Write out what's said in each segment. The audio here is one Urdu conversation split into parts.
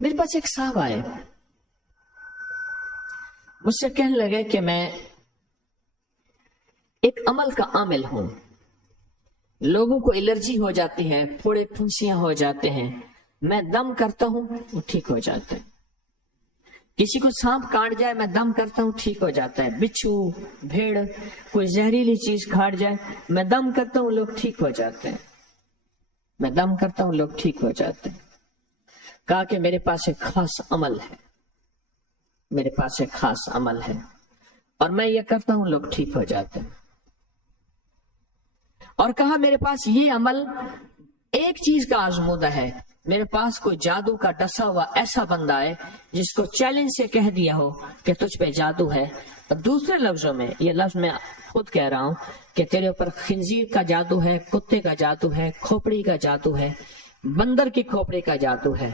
میرے پاس ایک صاحب آئے، مجھ سے کہنے لگے کہ میں ایک عمل کا عامل ہوں، لوگوں کو الرجی ہو جاتی ہے، پھوڑے پھنسیاں ہو جاتے ہیں، میں دم کرتا ہوں وہ ٹھیک ہو جاتے ہیں، کسی کو سانپ کاٹ جائے میں دم کرتا ہوں ٹھیک ہو جاتا ہے، بچھو بھیڑ کوئی زہریلی چیز کاٹ جائے میں دم کرتا ہوں لوگ ٹھیک ہو جاتے ہیں، میں دم کرتا ہوں لوگ ٹھیک ہو جاتے ہیں۔ کہا کہ میرے پاس ایک خاص عمل ہے، میرے پاس ایک خاص عمل ہے اور میں یہ کرتا ہوں لوگ ٹھیک ہو جاتے ہیں، اور کہا میرے پاس یہ عمل ایک چیز کا آزمودہ ہے، میرے پاس کوئی جادو کا ڈسا ہوا ایسا بندہ ہے جس کو چیلنج سے کہہ دیا ہو کہ تجھ پہ جادو ہے، اور دوسرے لفظوں میں یہ لفظ میں خود کہہ رہا ہوں کہ تیرے اوپر خنزیر کا جادو ہے، کتے کا جادو ہے، کھوپڑی کا جادو ہے، بندر کی کھوپڑی کا جادو ہے۔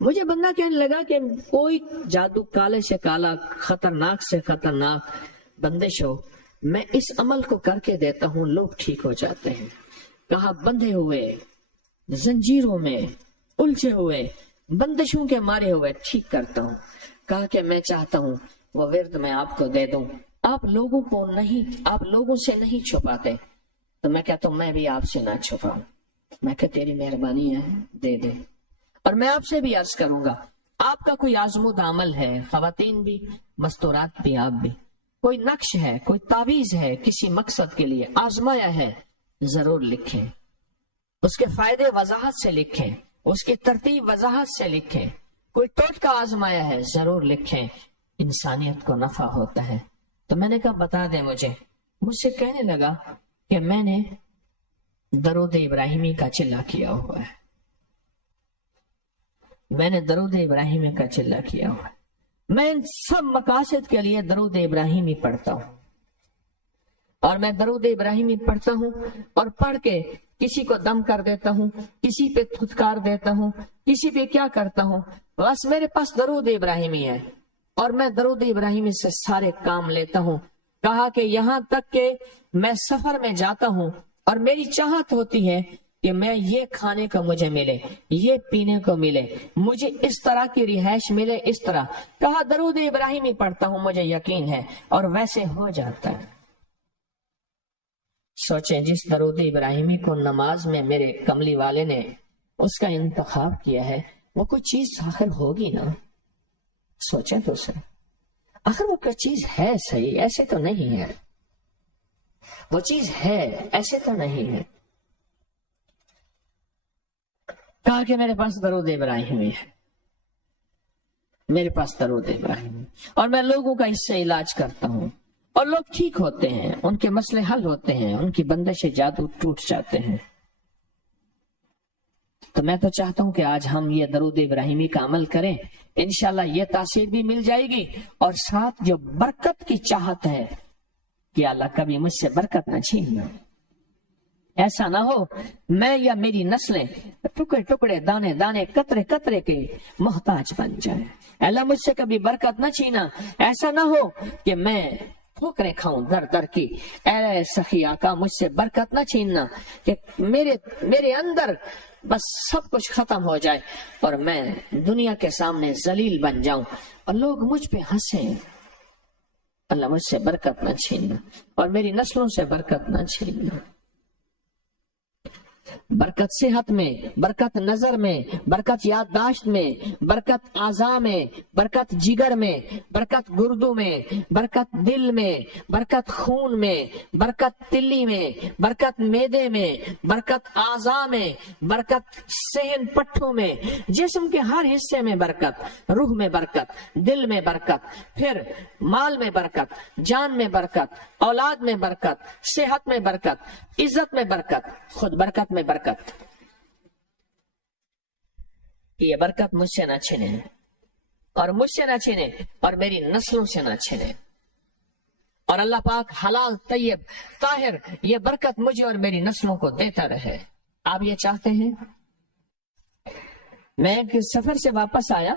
مجھے بندہ کہنے لگا کہ کوئی جادو کالے سے کالا، خطرناک سے خطرناک بندش ہو، میں اس عمل کو کر کے دیتا ہوں لوگ ٹھیک ہو جاتے ہیں۔ کہا بندھے ہوئے، زنجیروں میں الجھے ہوئے، بندشوں کے مارے ہوئے ٹھیک کرتا ہوں۔ کہا کہ میں چاہتا ہوں وہ ورد میں آپ کو دے دوں، آپ لوگوں سے نہیں چھپاتے، تو میں کہتا ہوں میں بھی آپ سے نہ چھپاؤں، میں کہ تیری مہربانی ہے دے دے۔ اور میں آپ سے بھی عرض کروں گا، آپ کا کوئی آزمودہ عمل ہے، خواتین بھی مستورات بھی آپ بھی، کوئی نقش ہے، کوئی تعویذ ہے، کسی مقصد کے لیے آزمایا ہے، ضرور لکھیں، اس کے فائدے وضاحت سے لکھیں، اس کی ترتیب وضاحت سے لکھیں، کوئی ٹوٹکا آزمایا ہے ضرور لکھیں، انسانیت کو نفع ہوتا ہے۔ تو میں نے کہا بتا دیں مجھ سے کہنے لگا کہ میں نے درود ابراہیمی کا چلہ کیا ہوا ہے، میں نے درود ابراہیمی کا چلہ کیا ہوا ہے، میں ان سب مقاصد کے لیے درود ابراہیمی پڑھتا ہوں، اور میں درود ابراہیمی پڑھتا ہوں اور پڑھ کے کسی کو دم کر دیتا ہوں، کسی پہ تھتکار دیتا ہوں، کسی پہ کیا کرتا ہوں، بس میرے پاس درود ابراہیمی ہے اور میں درود ابراہیمی سے سارے کام لیتا ہوں۔ کہا کہ یہاں تک کہ میں سفر میں جاتا ہوں اور میری چاہت ہوتی ہے کہ میں یہ کھانے کو مجھے ملے، یہ پینے کو ملے، مجھے اس طرح کی رہائش ملے، اس طرح کہا درود ابراہیمی پڑھتا ہوں، مجھے یقین ہے اور ویسے ہو جاتا ہے۔ سوچیں جس درود ابراہیمی کو نماز میں میرے کملی والے نے اس کا انتخاب کیا ہے، وہ کوئی چیز آخر ہوگی نا، سوچیں تو سر، آخر وہ کوئی چیز ہے صحیح، ایسے تو نہیں ہے، وہ چیز ہے ایسے تو نہیں ہے۔ کہا کہ میرے پاس درود ابراہیمی ہے، میرے پاس درود ابراہیمی، اور میں لوگوں کا اس سے علاج کرتا ہوں اور لوگ ٹھیک ہوتے ہیں، ان کے مسئلے حل ہوتے ہیں، ان کی بندش جادو ٹوٹ جاتے ہیں۔ تو میں تو چاہتا ہوں کہ آج ہم یہ درود ابراہیمی کا عمل کریں، انشاءاللہ یہ تاثیر بھی مل جائے گی، اور ساتھ جو برکت کی چاہت ہے کہ اللہ کبھی مجھ سے برکت نہ چھیننا، ایسا نہ ہو میں یا میری نسلیں ٹکڑے ٹکڑے دانے دانے قطرے قطرے کے محتاج بن جائیں۔ اللہ مجھ سے کبھی برکت نہ چھینا، ایسا نہ ہو کہ میں ٹھوکریں کھاؤں در در کی، اے سخی آقا مجھ سے برکت نہ چھیننا، کہ میرے اندر بس سب کچھ ختم ہو جائے اور میں دنیا کے سامنے ذلیل بن جاؤں اور لوگ مجھ پہ ہنسیں۔ اللہ مجھ سے برکت نہ چھیننا اور میری نسلوں سے برکت نہ چھیننا۔ برکت صحت میں، برکت نظر میں، برکت یادداشت میں، برکت اعضاء میں، برکت جگر میں، برکت گردوں میں، برکت دل میں، برکت خون میں، برکت تلی میں، برکت معدے میں، برکت اعضاء میں، برکت صحن پٹھوں میں، جسم کے ہر حصے میں برکت، روح میں برکت، دل میں برکت، پھر مال میں برکت، جان میں برکت، اولاد میں برکت، صحت میں برکت، عزت میں برکت، خود برکت میں برکت۔ یہ برکت مجھ سے نہ چھنے اور مجھ سے نہ چھنے اور میری نسلوں سے نہ چھنے، اور اللہ پاک حلال طیب طاہر یہ برکت مجھے اور میری نسلوں کو دیتا رہے۔ آپ یہ چاہتے ہیں؟ میں ایک سفر سے واپس آیا،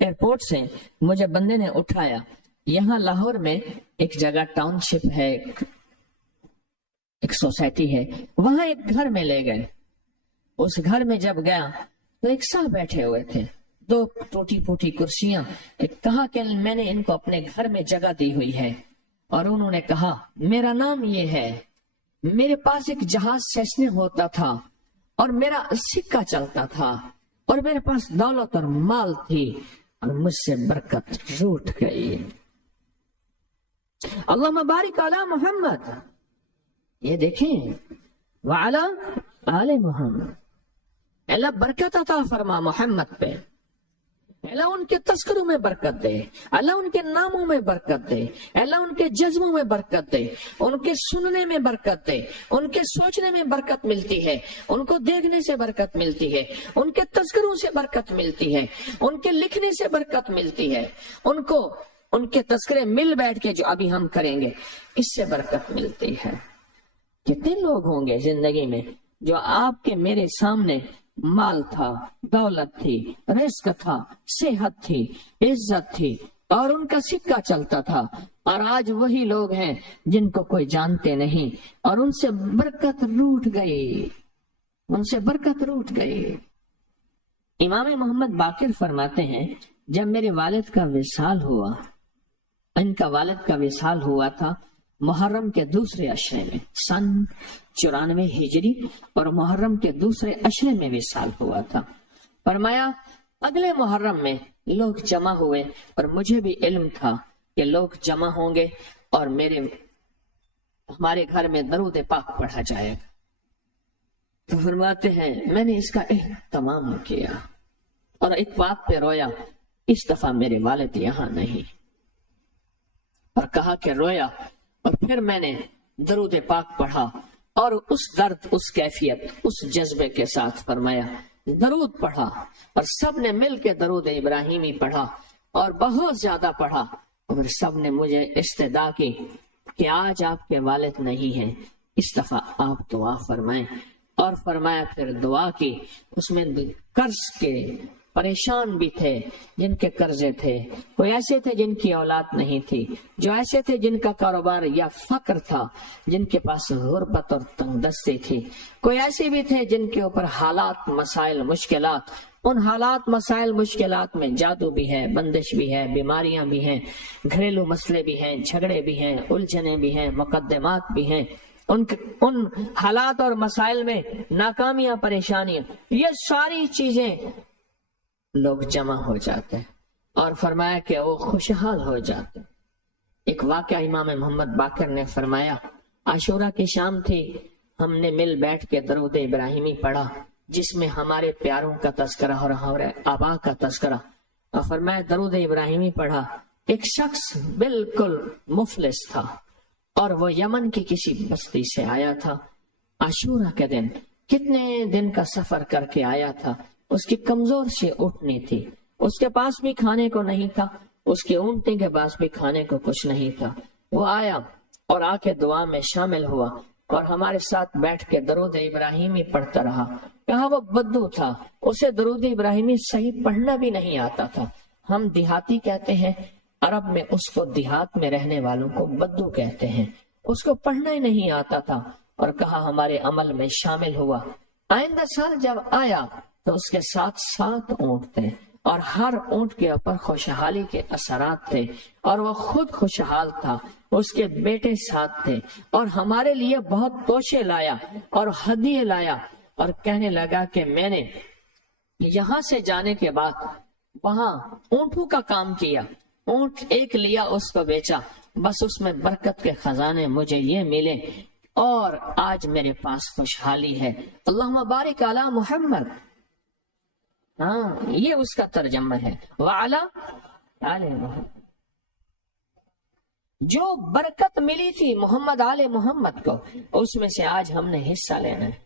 ایئرپورٹ سے مجھے بندے نے اٹھایا، یہاں لاہور میں ایک جگہ ٹاؤن شپ ہے، ایک سوسائٹی ہے، وہاں ایک گھر میں لے گئے۔ اس گھر میں جب گیا تو ایک صاحب بیٹھے ہوئے تھے، 2 ٹوٹی پھوٹی کرسیاں، کہا کہ میں نے ان کو اپنے گھر میں جگہ دی ہوئی ہے، اور انہوں نے کہا میرا نام یہ ہے، میرے پاس ایک جہاز سیسنے ہوتا تھا اور میرا سکہ چلتا تھا اور میرے پاس دولت اور مال تھی اور مجھ سے برکت روٹ گئی۔ اللہم بارک علی محمد، یہ دیکھیں وعلی آل محمد، اللہ برکت عطا فرما محمد پہ، اللہ ان کے تذکروں میں برکت دے، اللہ ان کے ناموں میں برکت دے، اللہ ان کے جذبوں میں برکت دے، ان کے سننے میں برکت دے، ان کے سوچنے میں برکت ملتی ہے، ان کو دیکھنے سے برکت ملتی ہے، ان کے تذکروں سے برکت ملتی ہے، ان کے لکھنے سے برکت ملتی ہے، ان کو ان کے تذکرے مل بیٹھ کے جو ابھی ہم کریں گے اس سے برکت ملتی ہے۔ کتنے لوگ ہوں گے زندگی میں جو آپ کے میرے سامنے مال تھا، دولت تھی، رزق تھا، صحت تھی، عزت تھی اور ان کا سکہ چلتا تھا، اور آج وہی لوگ ہیں جن کو کوئی جانتے نہیں اور ان سے برکت روٹ گئی، ان سے برکت روٹ گئی۔ امام محمد باقر فرماتے ہیں جب میرے والد کا وصال ہوا، ان کا والد کا وصال ہوا تھا محرم کے دوسرے عشرے میں، سن 94 ہجری اور محرم کے دوسرے عشرے میں وصال ہوا تھا۔ فرمایا اگلے محرم میں لوگ جمع ہوئے اور مجھے بھی علم تھا کہ لوگ جمع ہوں گے اور ہمارے گھر میں درود پاک پڑھا جائے گا۔ تو فرماتے ہیں میں نے اس کا اہتمام کیا اور ایک بات پہ رویا، اس دفعہ میرے والد یہاں نہیں، اور کہا کہ رویا، اور پھر میں نے درود پاک پڑھا اور اس درد، اس کیفیت، اس جذبے کے ساتھ فرمایا درود پڑھا، اور سب نے مل کے درود ابراہیمی پڑھا اور بہت زیادہ پڑھا، اور سب نے مجھے استدعا کی کہ آج آپ کے والد نہیں ہیں، اس دفعہ آپ دعا فرمائیں، اور فرمایا پھر دعا کی۔ اس میں قرض کے پریشان بھی تھے، جن کے قرضے تھے، کوئی ایسے تھے جن کی اولاد نہیں تھی، جو ایسے تھے جن کا کاروبار یا فقر تھا، جن کے پاس غربت اور تنگ دستی تھی، کوئی ایسے بھی تھے جن کے اوپر حالات، مسائل، مشکلات، ان حالات، مسائل، مشکلات میں جادو بھی ہے، بندش بھی ہے، بیماریاں بھی ہیں، گھریلو مسئلے بھی ہیں، جھگڑے بھی ہیں، الجھنیں بھی ہیں، مقدمات بھی ہیں، ان حالات اور مسائل میں ناکامیاں، پریشانیاں، یہ ساری چیزیں لوگ جمع ہو جاتے ہیں، اور فرمایا کہ وہ خوشحال ہو جاتے ہیں۔ ایک واقعہ امام محمد باقر نے فرمایا، عاشورہ کی شام تھی، ہم نے مل بیٹھ کے درود ابراہیمی پڑھا جس میں ہمارے پیاروں کا تذکرہ اور ہمارے آبا کا تذکرہ، اور فرمایا درود ابراہیمی پڑھا۔ ایک شخص بالکل مفلس تھا اور وہ یمن کی کسی بستی سے آیا تھا، عاشورہ کے دن کتنے دن کا سفر کر کے آیا تھا، اس کی کمزور سے اٹھنی تھی، اس کے پاس بھی کھانے کو نہیں تھا، اس کے اونٹنے کے پاس بھی کھانے کو کچھ نہیں تھا۔ وہ آیا اور آ کے دعا میں شامل ہوا اور ہمارے ساتھ بیٹھ کے درود ابراہیمی پڑھتا رہا۔ کہا وہ بدو تھا، اسے درود ابراہیمی صحیح پڑھنا بھی نہیں آتا تھا، ہم دیہاتی کہتے ہیں، عرب میں اس کو دیہات میں رہنے والوں کو بدو کہتے ہیں، اس کو پڑھنا ہی نہیں آتا تھا، اور کہا ہمارے عمل میں شامل ہوا۔ آئندہ سال جب آیا تو اس کے ساتھ 7 اونٹ تھے اور ہر اونٹ کے اوپر خوشحالی کے اثرات تھے، اور وہ خود خوشحال تھا، اس کے بیٹے ساتھ تھے، اور ہمارے لیے بہت توشے لایا اور ہدیے لایا، اور کہنے لگا کہ میں نے یہاں سے جانے کے بعد وہاں اونٹوں کا کام کیا، اونٹ ایک لیا، اس کو بیچا، بس اس میں برکت کے خزانے مجھے یہ ملے اور آج میرے پاس خوشحالی ہے۔ اللہم بارک علی محمد، ہاں یہ اس کا ترجمہ ہے، وعلی آل محمد۔ جو برکت ملی تھی محمد آل محمد کو، اس میں سے آج ہم نے حصہ لینا ہے۔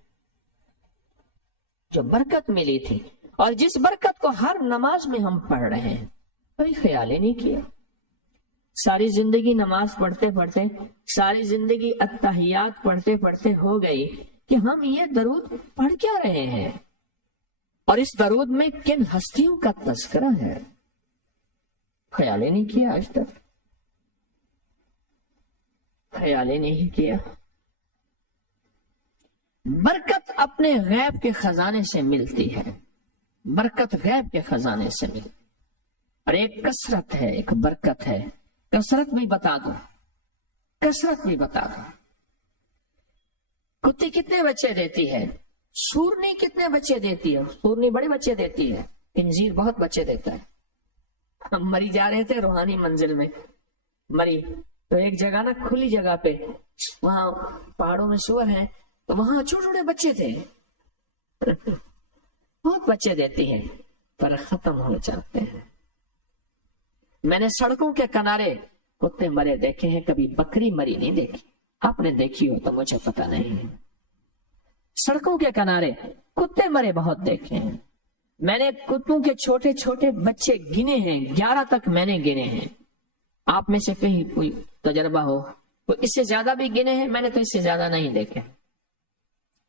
جو برکت ملی تھی، اور جس برکت کو ہر نماز میں ہم پڑھ رہے ہیں، کوئی خیال ہی نہیں کیا۔ ساری زندگی نماز پڑھتے پڑھتے، ساری زندگی اتحیات پڑھتے پڑھتے ہو گئی کہ ہم یہ درود پڑھ کیا رہے ہیں، اور اس درود میں کن ہستیوں کا تذکرہ ہے، خیال ہی نہیں کیا، آج تک خیال ہی نہیں کیا۔ برکت اپنے غیب کے خزانے سے ملتی ہے، برکت غیب کے خزانے سے ملی. اور ایک کثرت ہے، ایک برکت ہے. کثرت بھی بتا دو، کثرت بھی بتا دو. کتی کتنے بچے دیتی ہے؟ سورنی کتنے بچے دیتی ہے؟ سورنی بڑے بچے دیتی ہے. خنزیر بہت بچے دیتا ہے. ہم مری جا رہے تھے روحانی منزل میں، مری تو ایک جگہ نا کھلی جگہ پہ، وہاں پہاڑوں میں سور ہیں، تو وہاں چھوٹے چھوٹے بچے تھے. بہت بچے دیتی ہے پر ختم ہو جاتے ہیں. میں نے سڑکوں کے کنارے کتے مرے دیکھے ہیں، کبھی بکری مری نہیں دیکھی. آپ نے دیکھی ہو تو مجھے پتا نہیں ہے. سڑکوں کے کنارے کتے مرے بہت دیکھے ہیں. میں نے کتوں کے چھوٹے چھوٹے بچے گنے ہیں، 11 تک میں نے گنے ہیں. آپ میں سے کہیں کوئی تجربہ ہو، کوئی اس سے زیادہ بھی گنے ہیں؟ میں نے تو اس سے زیادہ نہیں دیکھے.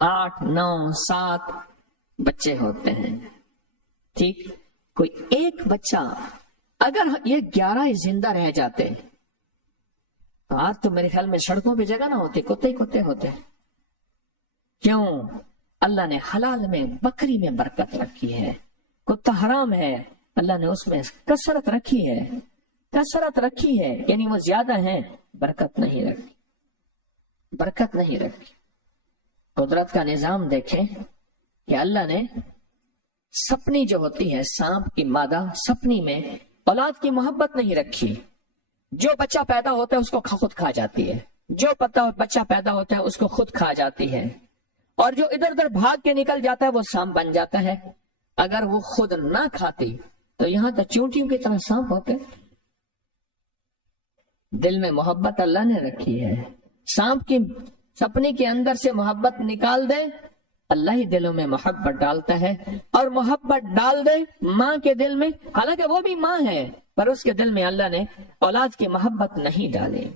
8 9 7 بچے ہوتے ہیں. ٹھیک، کوئی ایک بچہ، اگر یہ 11 زندہ رہ جاتے تو آج تو میرے خیال میں سڑکوں پہ جگہ نہ ہوتی، کتے ہی کتے ہوتے. کیوں؟ اللہ نے حلال میں، بکری میں برکت رکھی ہے. کتا حرام ہے، اللہ نے اس میں کثرت رکھی ہے. کثرت رکھی ہے یعنی وہ زیادہ ہیں، برکت نہیں رکھی، برکت نہیں رکھی. قدرت کا نظام دیکھیں کہ اللہ نے سپنی جو ہوتی ہے، سانپ کی مادہ، سپنی میں اولاد کی محبت نہیں رکھی. جو بچہ پیدا ہوتا ہے اس کو خود کھا جاتی ہے، جو بچہ پیدا ہوتا ہے اس کو خود کھا جاتی ہے، اور جو ادھر ادھر بھاگ کے نکل جاتا ہے وہ سانپ بن جاتا ہے. اگر وہ خود نہ کھاتی تو یہاں تو چونٹیوں کی طرح سانپ ہوتے. دل میں محبت اللہ نے رکھی ہے. سانپ کی سپنے کے اندر سے محبت نکال دے، اللہ ہی دلوں میں محبت ڈالتا ہے. اور محبت ڈال دے ماں کے دل میں، حالانکہ وہ بھی ماں ہے، پر اس کے دل میں اللہ نے اولاد کی محبت نہیں ڈالی.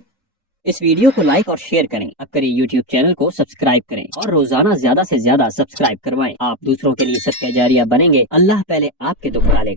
اس ویڈیو کو لائک اور شیئر کریں. اکری یوٹیوب چینل کو سبسکرائب کریں اور روزانہ زیادہ سے زیادہ سبسکرائب کروائیں. آپ دوسروں کے لیے صدقہ جاریہ بنیں گے. اللہ پہلے آپ کے دکھ ڈالے.